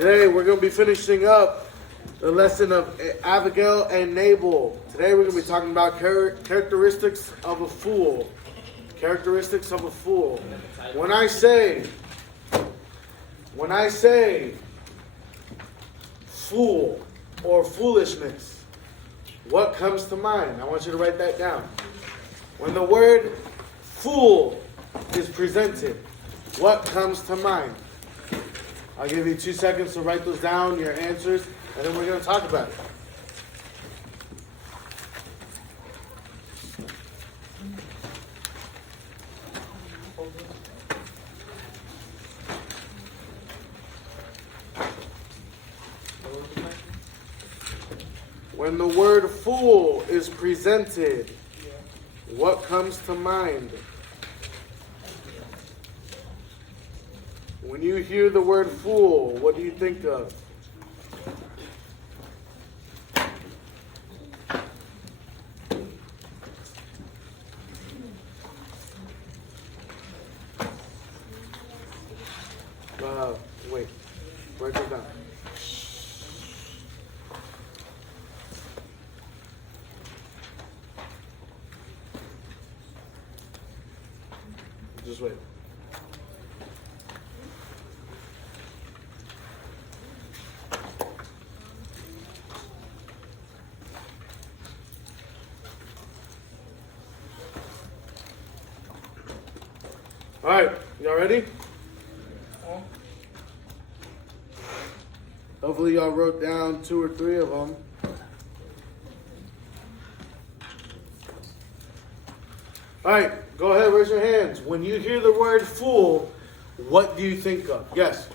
Today we're going to be finishing up the lesson of Abigail and Nabal. Today we're going to be talking about characteristics of a fool. Characteristics of a fool. When I say fool or foolishness, what comes to mind? I want you to write that down. When the word fool is presented, what comes to mind? I'll give you 2 seconds to write those down, your answers, and then we're going to talk about it. When the word fool is presented, what comes to mind? When you hear the word fool, what do you think of? Wait. Write it down. Just wait. All right, y'all ready? Hopefully y'all wrote down 2 or 3 of them. All right, go ahead, raise your hands. When you hear the word fool, what do you think of? Yes?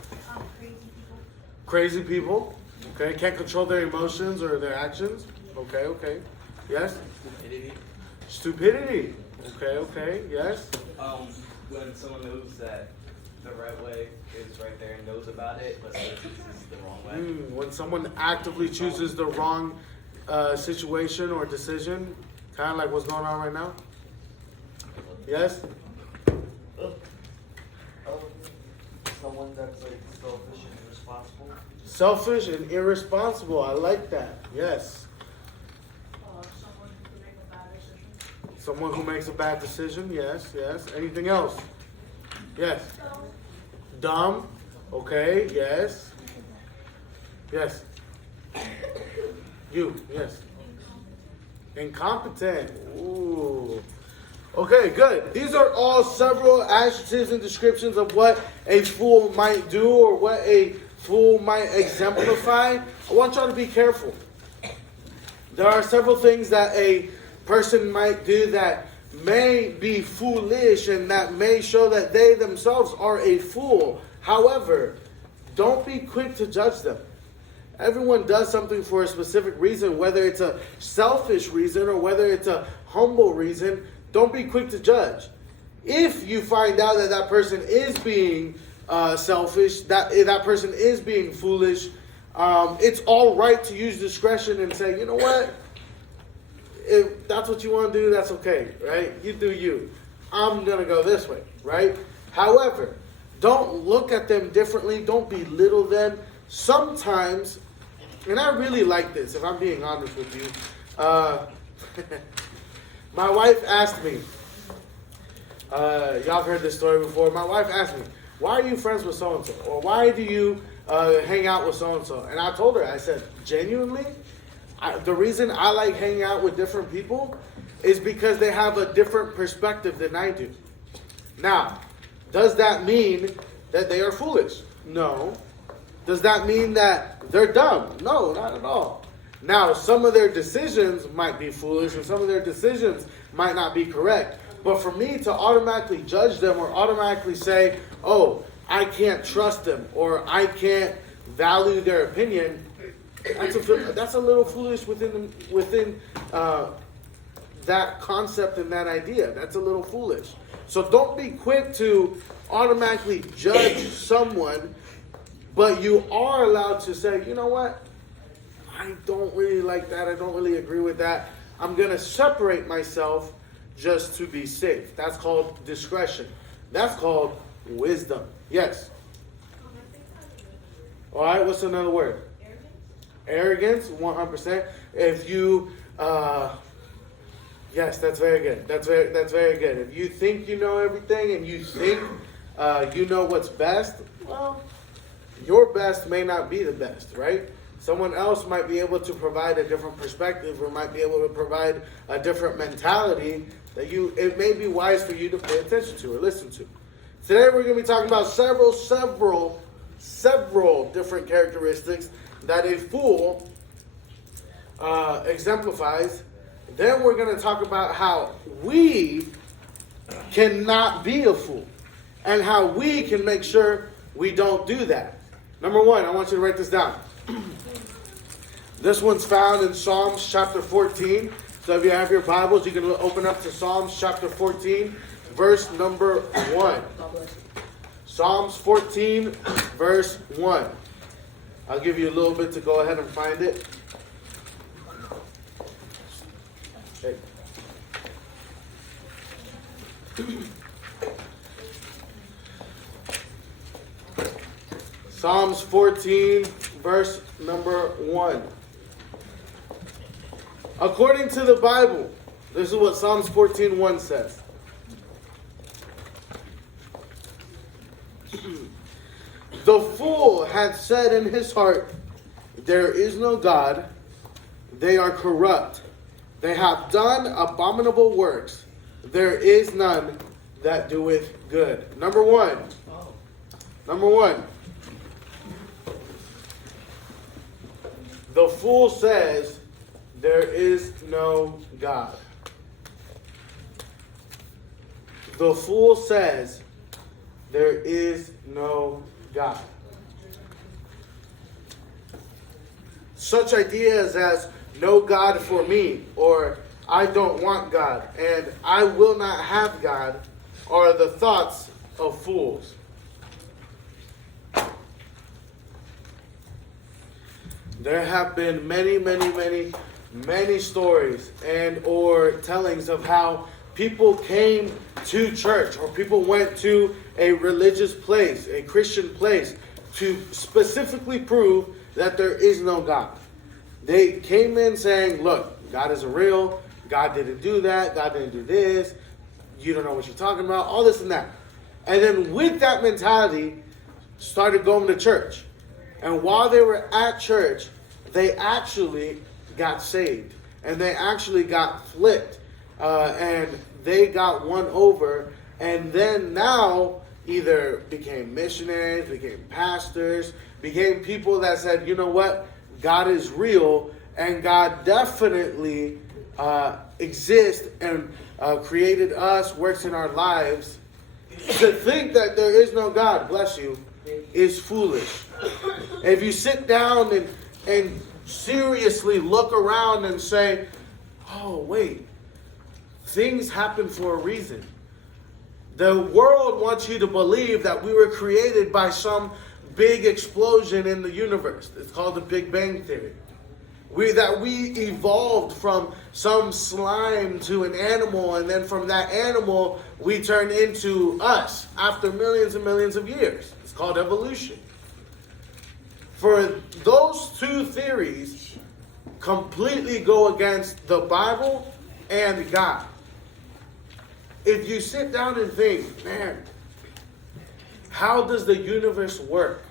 Crazy people. Okay, can't control their emotions or their actions. Okay. Yes? Stupidity. Okay, yes? When someone knows that the right way is right there and knows about it, but still chooses the wrong way. When someone actively chooses the wrong situation or decision, kind of like what's going on right now. Yes? Someone that's like selfish and irresponsible. Selfish and irresponsible. I like that. Yes. Someone who makes a bad decision. Yes. Anything else? Yes. Dumb. Okay. Yes. You. Yes. Incompetent. Ooh. Okay, good. These are all several adjectives and descriptions of what a fool might do or what a fool might exemplify. I want y'all to be careful. There are several things that a person might do that may be foolish and that may show that they themselves are a fool. However, don't be quick to judge them. Everyone does something for a specific reason, whether it's a selfish reason or whether it's a humble reason. Don't be quick to judge. If you find out that that person is being selfish, that person is being foolish, it's all right to use discretion and say, you know what? If that's what you want to do, that's okay, right? You do you. I'm going to go this way, right? However, don't look at them differently. Don't belittle them. Sometimes, and I really like this, if I'm being honest with you, my wife asked me, y'all have heard this story before. My wife asked me, why are you friends with so-and-so? Or why do you hang out with so-and-so? And I told her, I said, genuinely, the reason I like hanging out with different people is because they have a different perspective than I do. Now, does that mean that they are foolish? No. Does that mean that they're dumb? No, not at all. Now, some of their decisions might be foolish and some of their decisions might not be correct. But for me to automatically judge them or automatically say, oh, I can't trust them or I can't value their opinion, that's a little foolish within that concept and that idea. That's a little foolish. So don't be quick to automatically judge someone, but you are allowed to say, you know what? I don't really like that. I don't really agree with that. I'm going to separate myself just to be safe. That's called discretion. That's called wisdom. Yes? All right, what's another word? Arrogance, 100%. If you, yes, that's very good. That's very good. If you think you know everything and you think you know what's best, well, your best may not be the best, right? Someone else might be able to provide a different perspective or might be able to provide a different mentality that it may be wise for you to pay attention to or listen to. Today we're going to be talking about several different characteristics that a fool exemplifies. Then we're going to talk about how we cannot be a fool and how we can make sure we don't do that. Number one, I want you to write this down. This one's found in Psalms chapter 14. So if you have your Bibles, you can open up to Psalms chapter 14, verse number 1. Psalms 14, verse 1. I'll give you a little bit to go ahead and find it. Hey. Psalms 14, verse number 1. According to the Bible, this is what Psalms 14:1 says. The fool hath said in his heart, there is no God. They are corrupt. They have done abominable works. There is none that doeth good. Number one. The fool says, there is no God. The fool says, there is no God. Such ideas as no God for me, or I don't want God, and I will not have God, are the thoughts of fools. There have been many stories and or tellings of how people came to church or people went to a religious place, a Christian place, to specifically prove that there is no God. They came in saying, look, God isn't real, God didn't do that, God didn't do this, you don't know what you're talking about, all this and that. And then with that mentality, started going to church. And while they were at church, they actually got saved. And they actually got flipped. And they got won over. And then now either became missionaries, became pastors, became people that said, you know what? God is real. And God definitely exists and created us, works in our lives. To think that there is no God, bless you, is foolish. If you sit down and seriously look around and say, oh, wait, things happen for a reason. The world wants you to believe that we were created by some big explosion in the universe. It's called the Big Bang Theory. That we evolved from some slime to an animal, and then from that animal, we turned into us after millions and millions of years. It's called evolution. For those two theories completely go against the Bible and God. If you sit down and think, man, how does the universe work?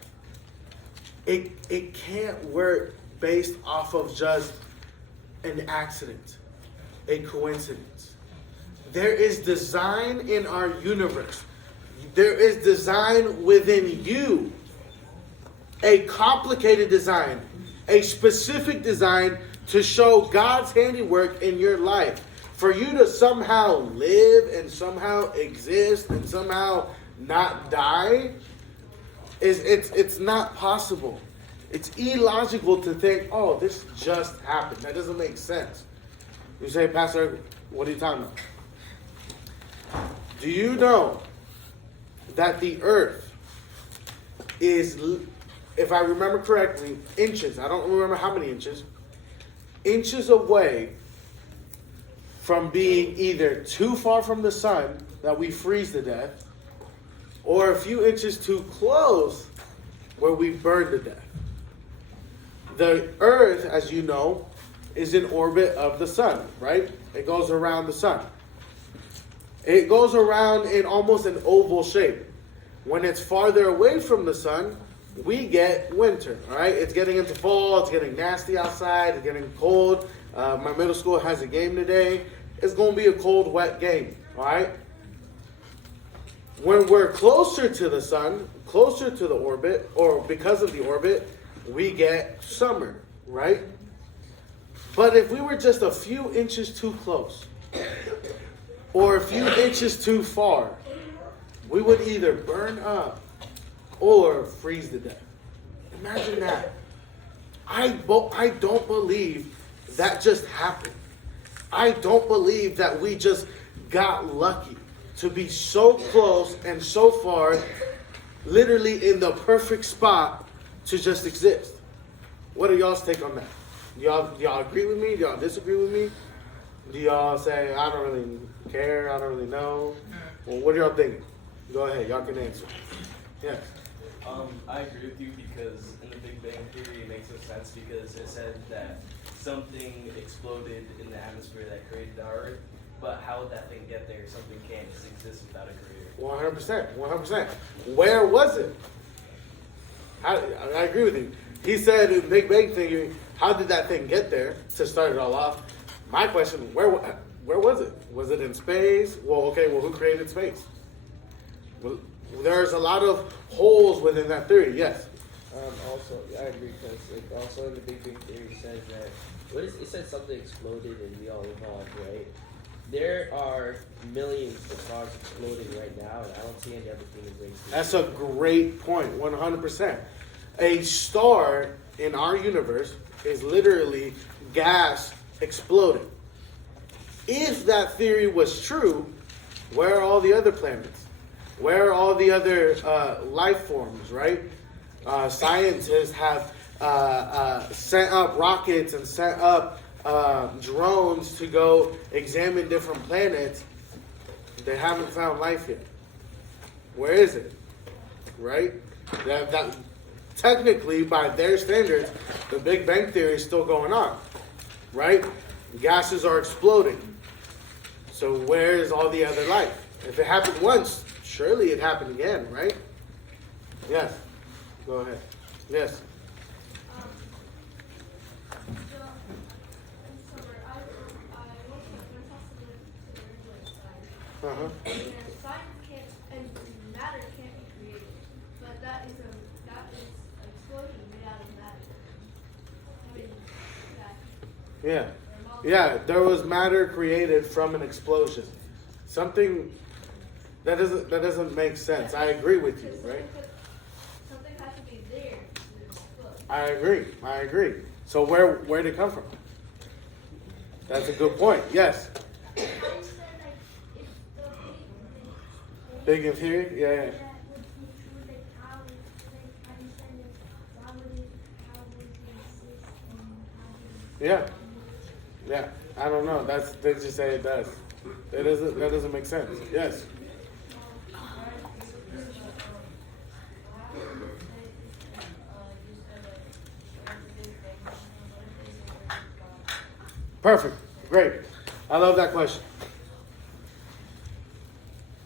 It can't work based off of just an accident, a coincidence. There is design in our universe. There is design within you. A complicated design, a specific design to show God's handiwork in your life. For you to somehow live and somehow exist and somehow not die, it's not possible. It's illogical to think, oh, this just happened. That doesn't make sense. You say, Pastor, what are you talking about? Do you know that the earth is, if I remember correctly, inches, I don't remember how many inches away from being either too far from the sun that we freeze to death, or a few inches too close where we burn to death? The Earth, as you know, is in orbit of the sun, right? It goes around the sun. It goes around in almost an oval shape. When it's farther away from the sun, we get winter, all right? It's getting into fall. It's getting nasty outside. It's getting cold. My middle school has a game today. It's going to be a cold, wet game, all right? When we're closer to the sun, closer to the orbit, or because of the orbit, we get summer, right? But if we were just a few inches too close, or a few inches too far, we would either burn up or freeze to death. Imagine that. I don't believe that just happened. I don't believe that we just got lucky to be so close and so far, literally in the perfect spot to just exist. What are y'all's take on that? Do y'all agree with me? Do y'all disagree with me? Do y'all say, I don't really care, I don't really know? Well, what are y'all thinking? Go ahead, y'all can answer. Yes. I agree with you because in the Big Bang Theory it makes no sense because it said that something exploded in the atmosphere that created our Earth, but how would that thing get there? Something can't just exist without a creator. 100%. Where was it? I agree with you. He said in Big Bang Theory, how did that thing get there to start it all off? My question, where was it? Was it in space? Well, who created space? Well, there's a lot of holes within that theory, yes. Also, I agree because also in the Big Bang Theory says that it said something exploded and we all evolved, right? There are millions of stars exploding right now, and I don't see any other human race. That's a great point, 100%. A star in our universe is literally gas exploding. If that theory was true, where are all the other planets? Where are all the other life forms, right? Scientists have sent up rockets and sent up drones to go examine different planets. They haven't found life yet. Where is it? Right? That technically, by their standards, the Big Bang Theory is still going on. Right? Gases are exploding. So where is all the other life? If it happened once, surely it happened again, right? Yes. Go ahead. Yes. Uh-huh. And science can't and matter can't be created, but that is an explosion made out of matter. I mean, that. Yeah, there was matter created from an explosion. Something that doesn't make sense. I agree with you, right? Something has to be there to explode. I agree. So where did it come from? That's a good point. Yes. Big in theory? Yeah. Yeah. I don't know. They just say it does. That doesn't make sense. Yes. Perfect. Great. I love that question.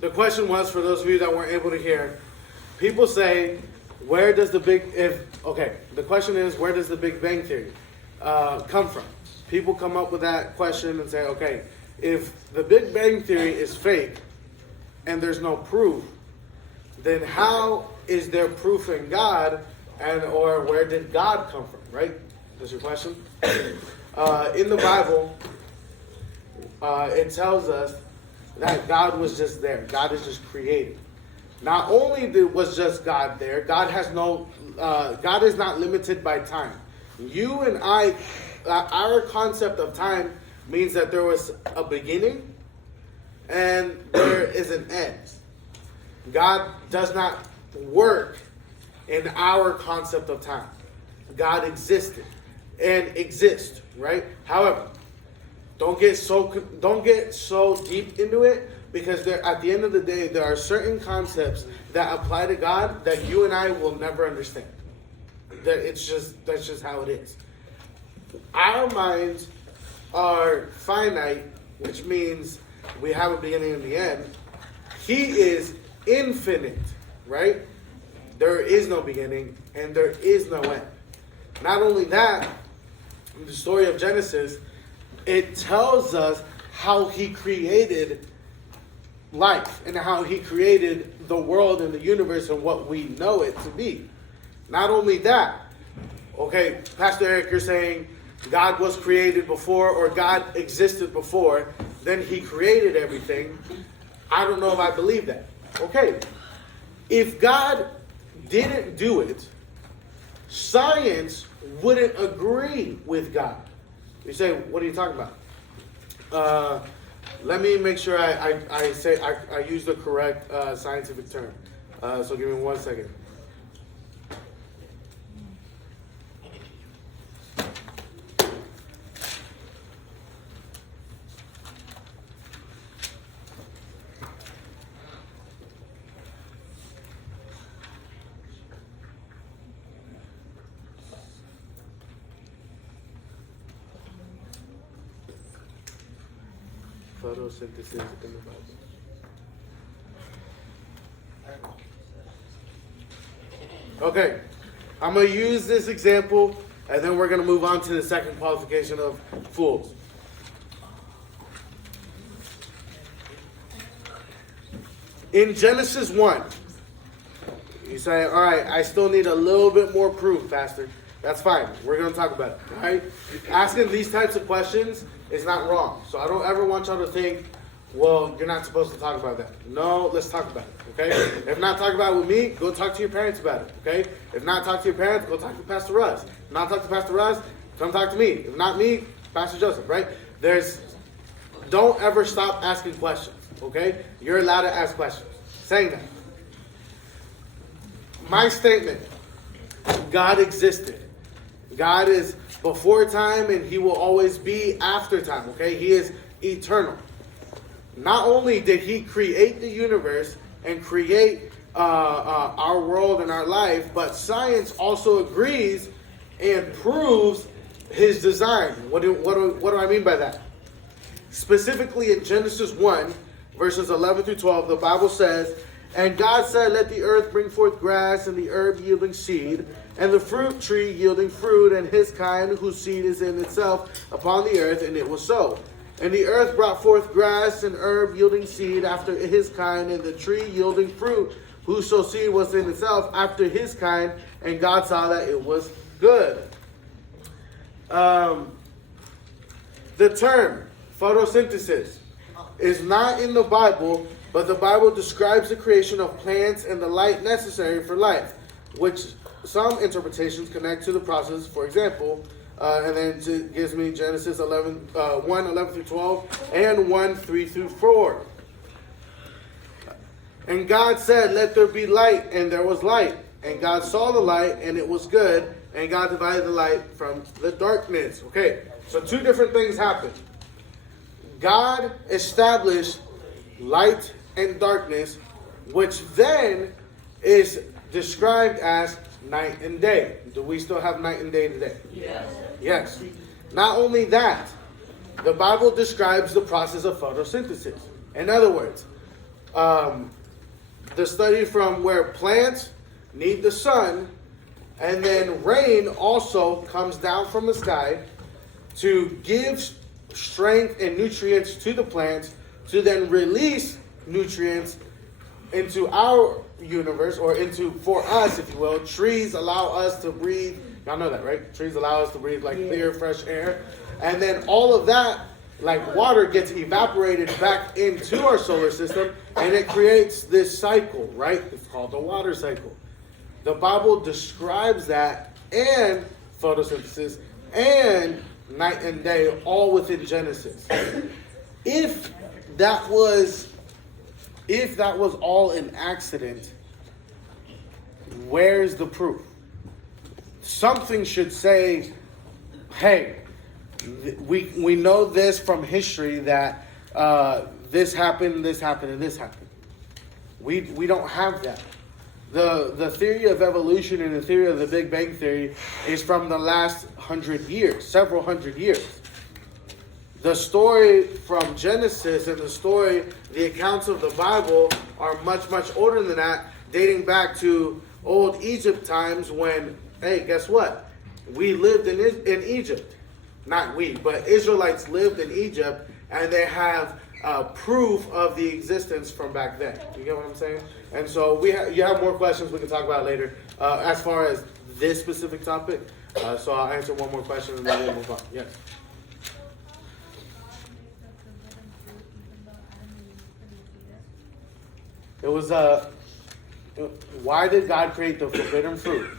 The question was, for those of you that weren't able to hear, people say, the question is, where does the Big Bang Theory come from? People come up with that question and say, okay, if the Big Bang Theory is fake and there's no proof, then how is there proof in God, or where did God come from, right? That's your question? In the Bible, it tells us that God was just there. God is just creating. Not only was just God there, God is not limited by time. You and I, our concept of time means that there was a beginning and there is an end. God does not work in our concept of time. God existed and exists, right? However, don't get so deep into it, because at the end of the day, there are certain concepts that apply to God that you and I will never understand. That's just how it is. Our minds are finite, which means we have a beginning and the end. He is infinite, right? There is no beginning and there is no end. Not only that, in the story of Genesis, it tells us how he created life and how he created the world and the universe and what we know it to be. Not only that, okay, Pastor Eric, you're saying God was created before or God existed before, then he created everything. I don't know if I believe that. Okay, if God didn't do it, science wouldn't agree with God. You say, what are you talking about? Let me make sure I use the correct scientific term. So give me 1 second. Photosynthesis in the Bible. Okay, I'm going to use this example, and then we're going to move on to the second qualification of fools. In Genesis 1, you say, all right, I still need a little bit more proof, Pastor. That's fine. We're going to talk about it, all right? Asking these types of questions is not wrong. So I don't ever want y'all to think, well, you're not supposed to talk about that. No, let's talk about it, okay? If not talk about it with me, go talk to your parents about it, okay? If not talk to your parents, go talk to Pastor Russ. If not talk to Pastor Russ, come talk to me. If not me, Pastor Joseph, right? Don't ever stop asking questions, okay? You're allowed to ask questions. Saying that. My statement, God existed. God is before time and he will always be after time, okay? He is eternal. Not only did he create the universe and create our world and our life, but science also agrees and proves his design. What do I mean by that? Specifically in Genesis 1, verses 11 through 12, the Bible says, "And God said, let the earth bring forth grass, and the herb yielding seed, and the fruit tree yielding fruit, and his kind, whose seed is in itself upon the earth, and it was so. And the earth brought forth grass and herb yielding seed after his kind, and the tree yielding fruit, whose seed was in itself after his kind, and God saw that it was good." The term photosynthesis is not in the Bible, but the Bible describes the creation of plants and the light necessary for life, which some interpretations connect to the process. For example, and then it gives me Genesis 1, 11 through 12, and 1, 3 through 4. "And God said, let there be light, and there was light. And God saw the light, and it was good. And God divided the light from the darkness." Okay, so two different things happened. God established light and darkness, which then is described as night and day. Do we still have night and day today? Yes. Yes. Not only that, the Bible describes the process of photosynthesis. In other words, the study from where plants need the sun, and then rain also comes down from the sky to give strength and nutrients to the plants, to then release nutrients into our universe, or for us, if you will. Trees allow us to breathe. Y'all know that, right? Trees allow us to breathe like clear, fresh air. And then all of that, like water, gets evaporated back into our solar system, and it creates this cycle, right? It's called the water cycle. The Bible describes that, and photosynthesis, and night and day, all within Genesis. If that was all an accident, where's the proof? Something should say, hey, we know this from history that this happened, and this happened. We don't have that. The theory of evolution and the theory of the Big Bang Theory is from the last 100 years, several hundred years. The story from Genesis and the accounts of the Bible are much, much older than that, dating back to old Egypt times when, hey, guess what? We lived in Egypt. Not we, but Israelites lived in Egypt, and they have proof of the existence from back then. You get what I'm saying? And so you have more questions we can talk about later as far as this specific topic. So I'll answer one more question and then we'll move on. Yes. It was why did God create the forbidden fruit?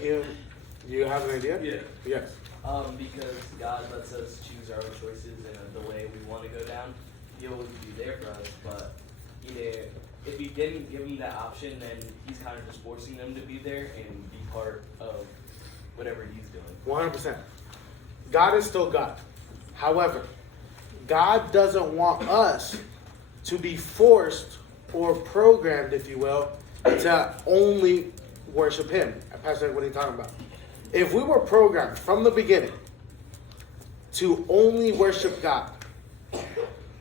You have an idea? Yeah. Yes. Because God lets us choose our own choices and the way we want to go down. He'll always be there for us, but if we didn't give him that option, then he's kind of just forcing them to be there and be part of whatever he's doing. 100%. God is still God. However, God doesn't want us to be forced or programmed, if you will, to only worship him. Pastor, what are you talking about? If we were programmed from the beginning to only worship God,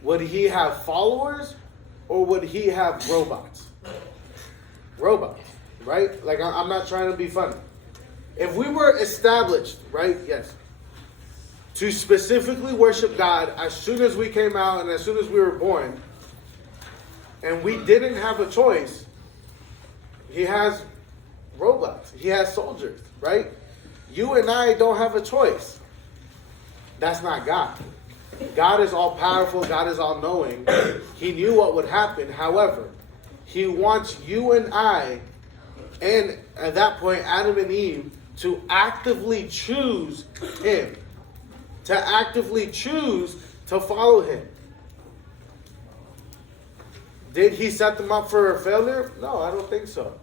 would he have followers or would he have robots? Robots, right? Like, I'm not trying to be funny. If we were established, right? Yes. To specifically worship God as soon as we came out and as soon as we were born, and we didn't have a choice, he has robots. He has soldiers, right? You and I don't have a choice. That's not God. God is all powerful. God is all knowing. He knew what would happen. However, he wants you and I, and at that point, Adam and Eve, to actively choose him. To actively choose to follow him. Did he set them up for a failure? No, I don't think so.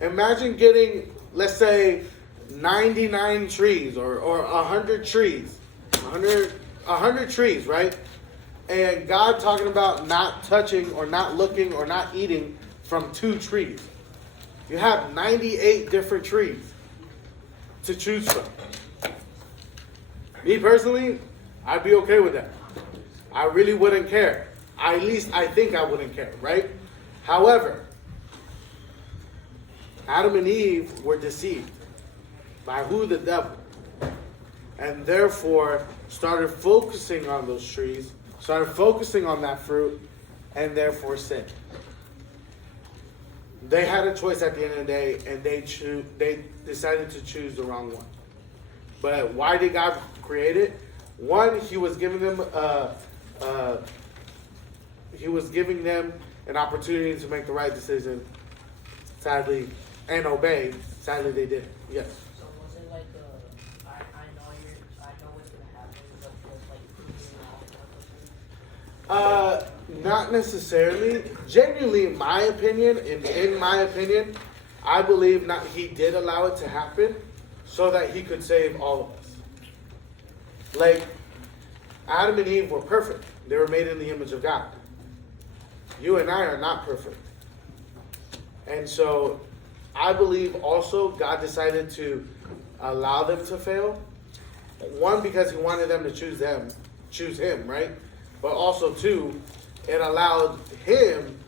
Imagine getting, let's say, 99 trees or 100 trees. 100 trees, right? And God talking about not touching or not looking or not eating from 2 trees. You have 98 different trees to choose from. Me personally, I'd be okay with that. I really wouldn't care. At least I think I wouldn't care, right? However, Adam and Eve were deceived by who? The devil. And therefore started focusing on those trees, started focusing on that fruit, and therefore sinned. They had a choice at the end of the day, and they decided to choose the wrong one. But why did God create it? One, he was giving them an opportunity to make the right decision. Sadly, and obey. Sadly, they didn't. Yes. So was it like I know what's gonna happen, but just like proving wrong? Not necessarily. Genuinely, in my opinion, I believe he did allow it to happen so that he could save all of us. Like, Adam and Eve were perfect. They were made in the image of God. You and I are not perfect. And so, I believe also God decided to allow them to fail. One, because he wanted them to choose him, right? But also, two, it allowed him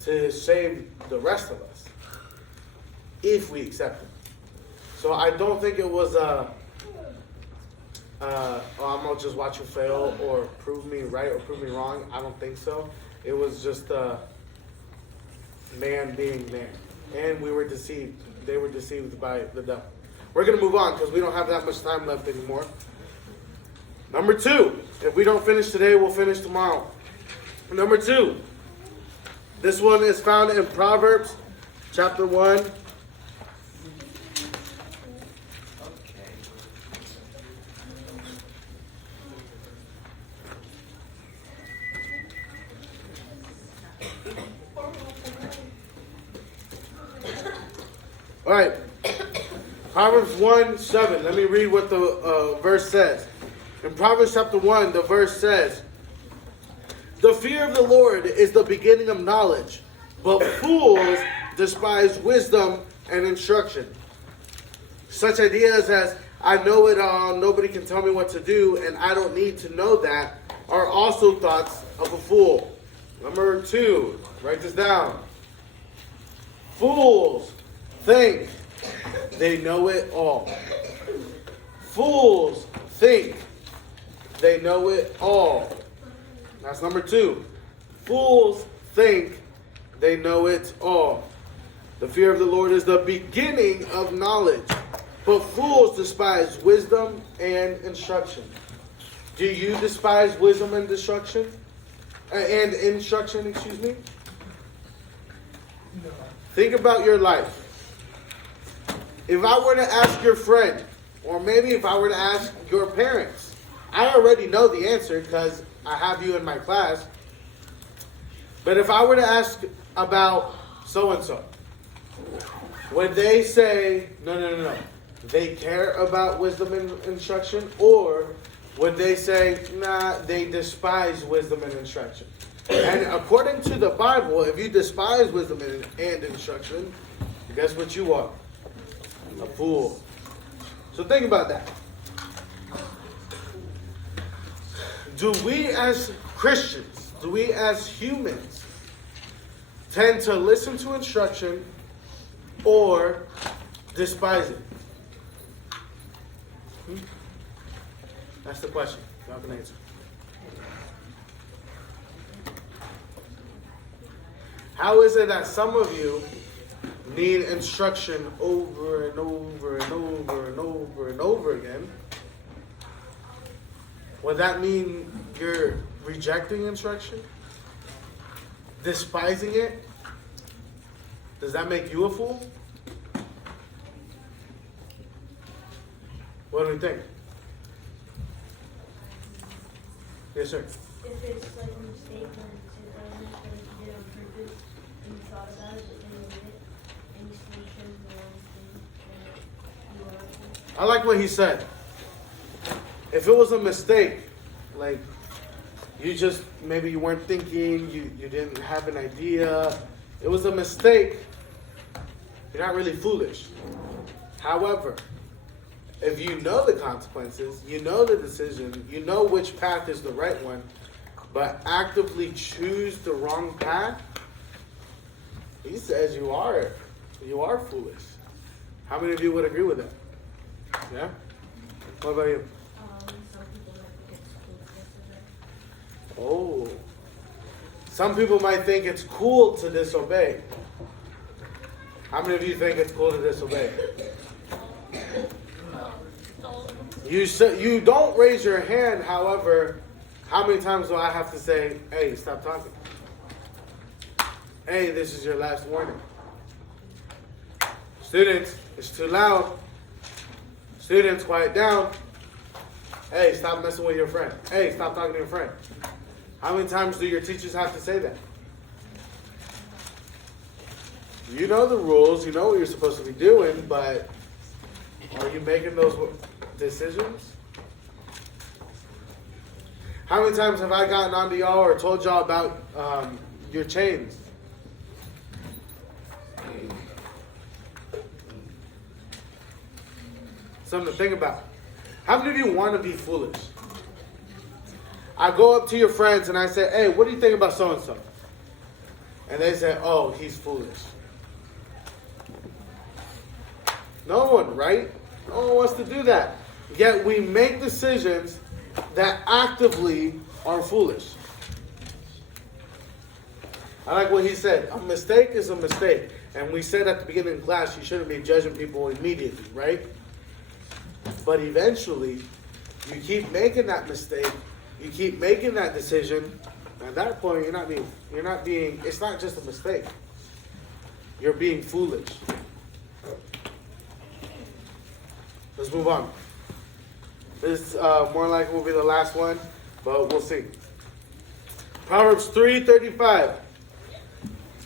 to save the rest of us if we accept him. So I don't think it was I'm gonna just watch you fail or prove me right or prove me wrong. I don't think so. It was just man being man. And we were deceived. They were deceived by the devil. We're going to move on because we don't have that much time left anymore. Number 2. If we don't finish today, we'll finish tomorrow. Number 2. This one is found in Proverbs chapter 1. All right, Proverbs 1:7. Let me read what the verse says. In Proverbs chapter 1, the verse says, "The fear of the Lord is the beginning of knowledge, but fools despise wisdom and instruction. Such ideas as, I know it all, nobody can tell me what to do, and I don't need to know that, are also thoughts of a fool. Number 2, write this down. Fools think they know it all. Fools think they know it all. That's number 2. Fools think they know it all. The fear of the Lord is the beginning of knowledge, but fools despise wisdom and instruction. Do you despise wisdom and instruction? Excuse me? No. Think about your life. If I were to ask your friend, or maybe if I were to ask your parents, I already know the answer because I have you in my class. But if I were to ask about so-and-so, would they say, no, they care about wisdom and instruction? Or would they say, nah, they despise wisdom and instruction? And according to the Bible, if you despise wisdom and instruction, guess what you are? A fool. So think about that. Do we as Christians, do we as humans tend to listen to instruction or despise it? That's the question. You have an answer. How is it that some of you need instruction over and over and over and over and over again? Would that mean you're rejecting instruction? Despising it? Does that make you a fool? What do we think? Yes, sir. If it's like a mistake and it doesn't, but if you did it on purpose and you thought about it, but then you did it, and you still chose the wrong thing, then you are a fool. I like what he said. If it was a mistake, like you just, maybe you weren't thinking, you didn't have an idea, it was a mistake, you're not really foolish. However, if you know the consequences, you know the decision, you know which path is the right one, but actively choose the wrong path, he says you are foolish. How many of you would agree with that? Yeah? What about you? Some people might think it's cool to disobey. Oh. Some people might think it's cool to disobey. How many of you think it's cool to disobey? You don't raise your hand, however, how many times do I have to say, hey, stop talking? Hey, this is your last warning. Students, it's too loud. Students, quiet down. Hey, stop messing with your friend. Hey, stop talking to your friend. How many times do your teachers have to say that? You know the rules, you know what you're supposed to be doing, but are you making those decisions? How many times have I gotten onto y'all or told y'all about your chains? Something to think about. How many of you want to be foolish? I go up to your friends and I say, hey, what do you think about so-and-so? And they say, oh, he's foolish. No one, right? No one wants to do that. Yet we make decisions that actively are foolish. I like what he said. A mistake is a mistake. And we said at the beginning of class, you shouldn't be judging people immediately, right? But eventually, you keep making that mistake, you keep making that decision. At that point, it's not just a mistake. You're being foolish. Let's move on. This more likely will be the last one, but we'll see. Proverbs 3:35.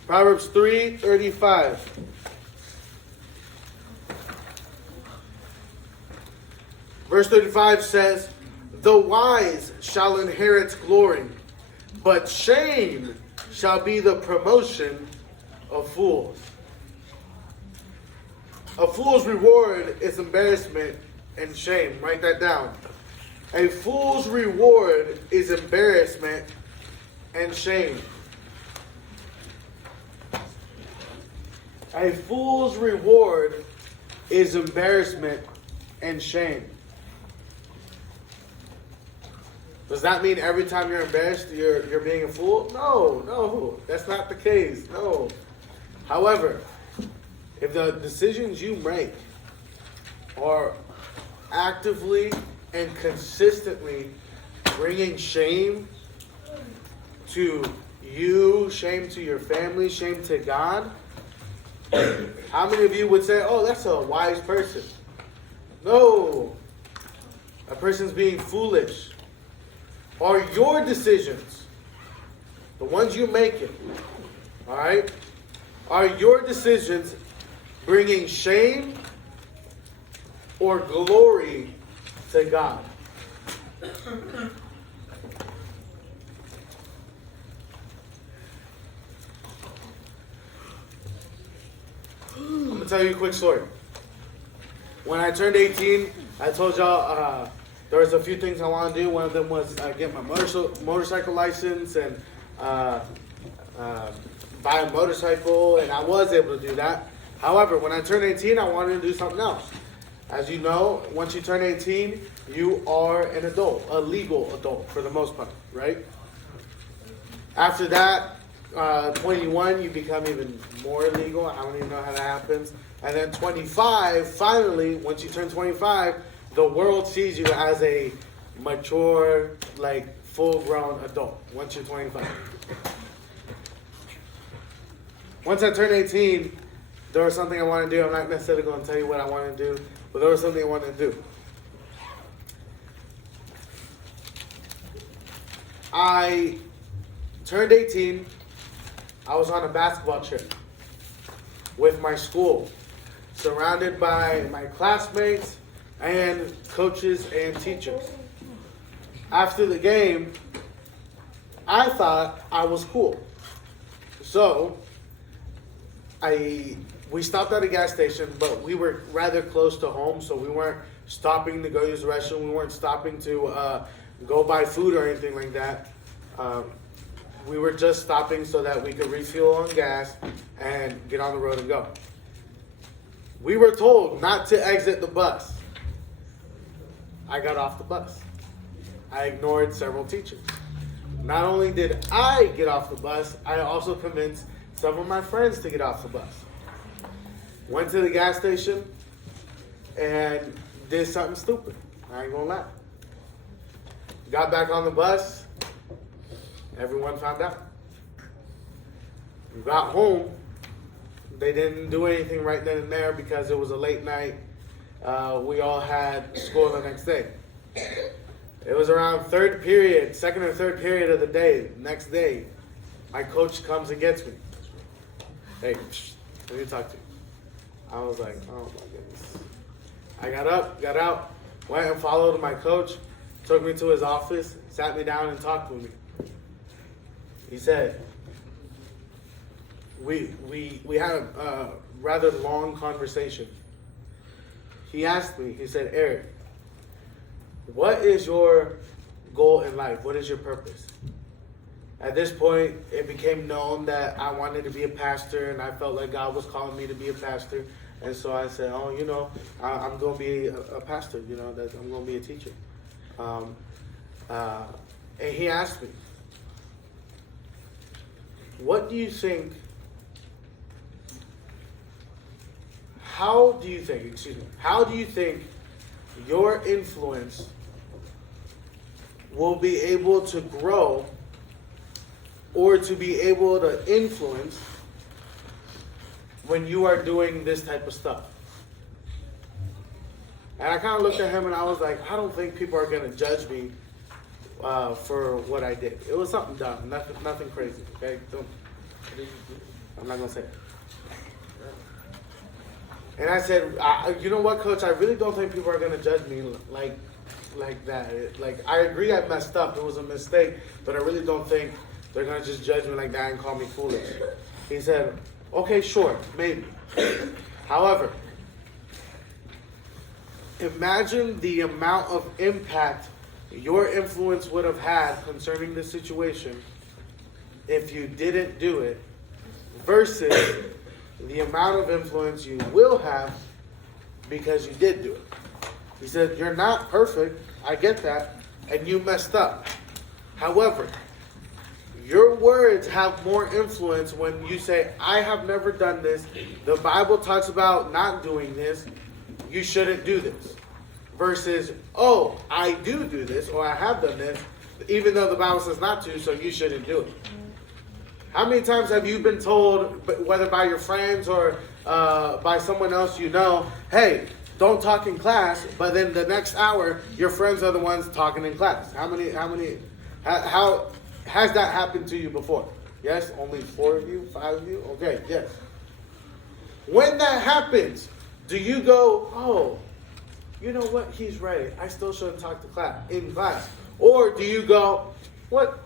Proverbs 3:35. Verse 35 says, the wise shall inherit glory, but shame shall be the promotion of fools. A fool's reward is embarrassment and shame. Write that down. A fool's reward is embarrassment and shame. A fool's reward is embarrassment and shame. Does that mean every time you're embarrassed, you're being a fool? No, that's not the case. No. However, if the decisions you make are actively and consistently bringing shame to you, shame to your family, shame to God, how many of you would say, oh, that's a wise person? No. A person's being foolish. Are your decisions, the ones you're making, all right, are your decisions bringing shame or glory to God? I'm going to tell you a quick story. When I turned 18, I told y'all there was a few things I wanted to do. One of them was get my motorcycle license and buy a motorcycle, and I was able to do that. However, when I turned 18, I wanted to do something else. As you know, once you turn 18, you are an adult, a legal adult for the most part, right? After that, 21, you become even more legal. I don't even know how that happens. And then 25, finally, once you turn 25, the world sees you as a mature, like, full-grown adult once you're 25. Once I turned 18, there was something I wanted to do. I'm not necessarily going to tell you what I wanted to do, but there was something I wanted to do. I turned 18. I was on a basketball trip with my school, surrounded by my classmates and coaches and teachers. After the game, I thought I was cool. So we stopped at a gas station, but we were rather close to home, so we weren't stopping to go use the restroom. We weren't stopping to go buy food or anything like that. We were just stopping so that we could refuel on gas and get on the road and go. We were told not to exit the bus. I got off the bus. I ignored several teachers. Not only did I get off the bus, I also convinced some of my friends to get off the bus. Went to the gas station and did something stupid. I ain't gonna lie. Got back on the bus. Everyone found out. Got home. They didn't do anything right then and there because it was a late night. We all had school the next day. It was around second or third period of the day. Next day, my coach comes and gets me. Hey, let me talk to you. I was like, oh my goodness. I got up, got out, went and followed my coach, took me to his office, sat me down and talked with me. He said, we had a rather long conversation. He asked me, he said, Eric, what is your goal in life? What is your purpose? At this point, it became known that I wanted to be a pastor, and I felt like God was calling me to be a pastor. And so I said, oh, I'm going to be a pastor, that I'm going to be a teacher. And he asked me, how do you think your influence will be able to grow or to be able to influence when you are doing this type of stuff? And I kind of looked at him and I was like, I don't think people are going to judge me for what I did. It was something dumb, nothing crazy, okay? I'm not going to say it. And I said, you know what, Coach? I really don't think people are going to judge me like that. I agree I messed up. It was a mistake. But I really don't think they're going to just judge me like that and call me foolish. He said, okay, sure, maybe. However, Imagine the amount of impact your influence would have had concerning this situation if you didn't do it versus the amount of influence you will have because you did do it. He said, you're not perfect, I get that, and you messed up. However, your words have more influence when you say, I have never done this, the Bible talks about not doing this, you shouldn't do this. Versus, oh, I do this, or I have done this, even though the Bible says not to, so you shouldn't do it. How many times have you been told, whether by your friends or by someone else you know, hey, don't talk in class, but then the next hour, your friends are the ones talking in class? How has that happened to you before? Yes? Only 4 of you? 5 of you? Okay, yes. When that happens, do you go, oh, you know what? He's right. I still shouldn't talk in class. Or do you go, what?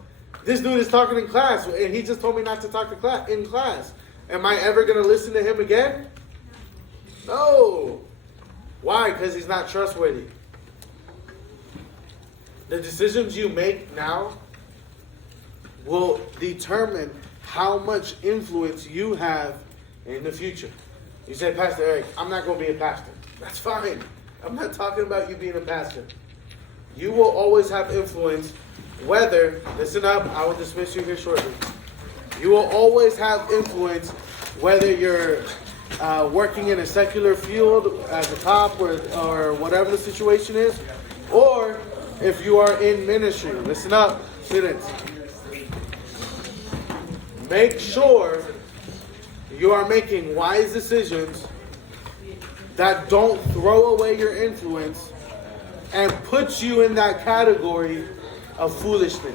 This dude is talking in class, and he just told me not to talk in class. Am I ever going to listen to him again? No. Why? Because he's not trustworthy. The decisions you make now will determine how much influence you have in the future. You say, Pastor Eric, I'm not going to be a pastor. That's fine. I'm not talking about you being a pastor. You will always have influence, whether, listen up, I will dismiss you here shortly. You will always have influence, whether you're working in a secular field as a cop or whatever the situation is, or if you are in ministry. Listen up, students. Make sure you are making wise decisions that don't throw away your influence and put you in that category of foolishness.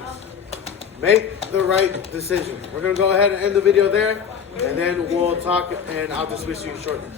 Make the right decision. We're going to go ahead and end the video there, and then we'll talk, and I'll dismiss you shortly.